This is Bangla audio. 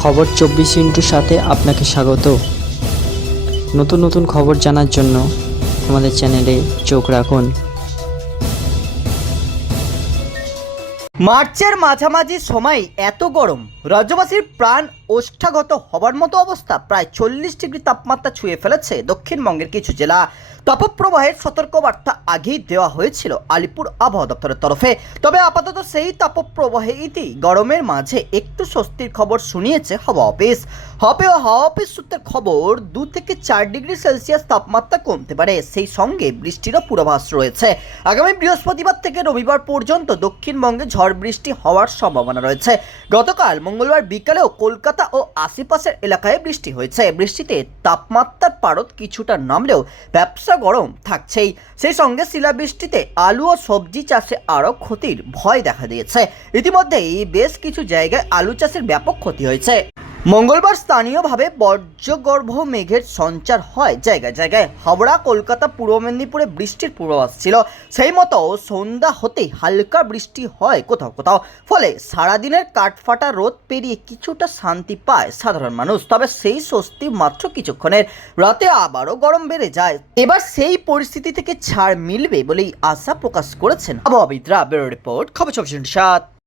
খবর চব্বিশ ইন্টুর সাথে আপনাকে স্বাগত। নতুন নতুন খবর জানার জন্য আমাদের চ্যানেলে চোখ রাখুন। মার্চের মাঝামাঝি সময় এত গরম। রাজ্যবাসীর প্রাণ ওষ্ঠাগত হবার মতো অবস্থা। প্রায় চল্লিশ ডিগ্রি তাপমাত্রা ছুঁয়ে ফেলেছে দক্ষিণবঙ্গের কিছু জেলা। তাপপ্রবাহের সতর্কবার্তা আগেই দেওয়া হয়েছিল আলিপুর আবহাওয়া দপ্তরের তরফে। তবে আপাতত সেই তাপপ্রবাহে ইতি গরমের মাঝে একটু স্বস্তির খবর শুনিয়েছে হাওয়া অফিস। হবে হাওয়া অফিস সূত্রের খবর, দু থেকে চার ডিগ্রি সেলসিয়াস তাপমাত্রা কমতে পারে। সেই সঙ্গে বৃষ্টিরও পূর্বাভাস রয়েছে। আগামী বৃহস্পতিবার থেকে রবিবার পর্যন্ত দক্ষিণবঙ্গে ঝড় বৃষ্টি হওয়ার সম্ভাবনা রয়েছে। গতকাল মঙ্গলবার বিকালেও কলকাতা ও আশেপাশের এলাকায় বৃষ্টি হয়েছে। বৃষ্টিতে তাপমাত্রার পারদ কিছুটা নামলেও ব্যবসা গরম থাকছেই। সেই সঙ্গে শিলাবৃষ্টিতে আলু ও সবজি চাষে আরও ক্ষতির ভয় দেখা দিয়েছে। ইতিমধ্যেই বেশ কিছু জায়গায় আলু চাষের ব্যাপক ক্ষতি হয়েছে। মঙ্গলবার স্থানীয়ভাবে বর্জ্যগর্ভ মেঘের সঞ্চার হয় জায়গায় জায়গায়। হাওড়া, কলকাতা, পূর্ব মেদিনীপুরে বৃষ্টির পূর্বাভাস ছিল। সেই মতো সন্ধ্যা হতেই হালকা বৃষ্টি হয় কোথাও কোথাও। ফলে সারাদিনের কাঠফাটা রোদ পেরিয়ে কিছুটা শান্তি পায় সাধারণ মানুষ। তবে সেই স্বস্তি মাত্র কিছুক্ষণের। রাতে আবারও গরম বেড়ে যায়। এবার সেই পরিস্থিতি থেকে ছাড় মিলবে বলেই আশা প্রকাশ করেছেন আবহাওয়াবিদরা। ব্যুরো রিপোর্ট, খবর সাত।